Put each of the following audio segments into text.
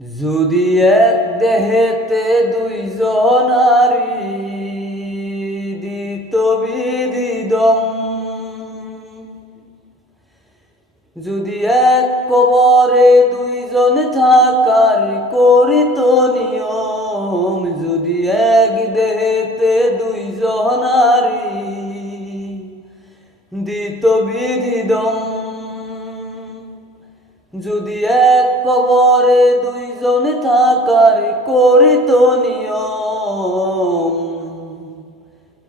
যদি এক দেহেতে দুইজনারি দিত যদি এক কবরে দুইজন থাকার করিত নিয়ম, যদি এক দেহেতে দুইজনারি দিত বিধিদম যদি এক কবরে দুইজন থাকার করিত নিয়ম,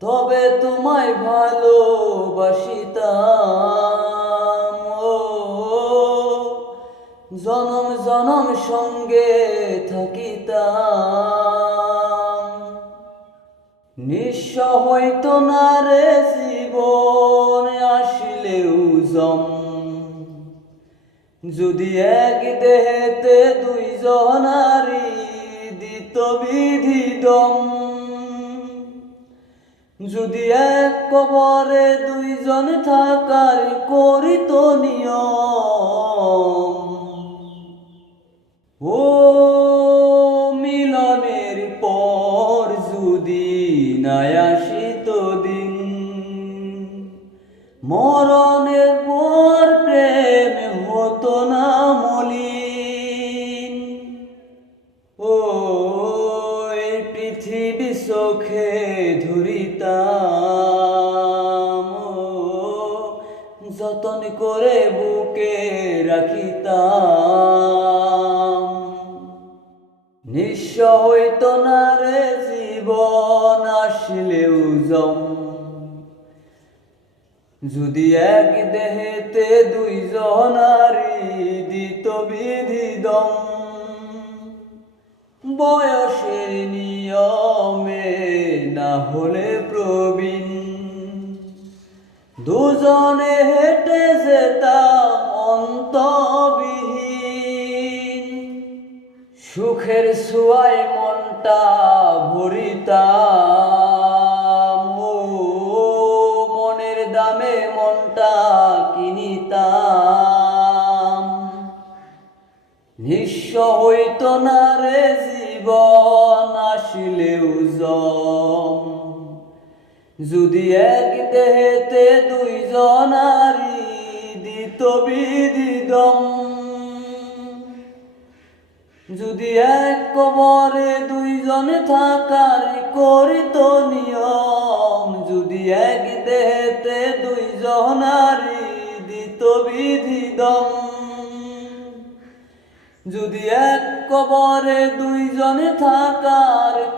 তবে তোমায় ভালোবাসিতাম। জনম জনম সঙ্গে থাকিতাম। নিঃস্ব হইত না রে যদি এক দেহেতে দুইজনারি দিত বিধি দম, যদি এক কবরে দুইজন থাকার করিত নিয়ম, ও মিলনের পর যদি নাই আসিত দিন মরণের চোখে ধরিতাম, যতন করে বুকে রাখিতাম। নিঃস্ব হইত না রে জীবন, আসলেও জম যদি এক দেহেতে দুইজনারি দিত বিধি দম, বয়সের নিয়মে না হলে প্রবীণ। দুজনে হেঁটে যেতাম অন্তবিহীন। সুখের সুয়ায় মনটা ভরিতাম। ও মনের দামে মনটা কিনিতাম। নিঃস্ব হইত না রে জীবন আসিলেও জম যদি এক দেহেতে দুইজনারি দিত বিদিদম যদি এক কবরে দুইজন থাকার করিত নিয়ম, যদি এক দেহেতে দুইজনারি দিত বিধিদম যদি এক কবরে দুইজনে থাকার কর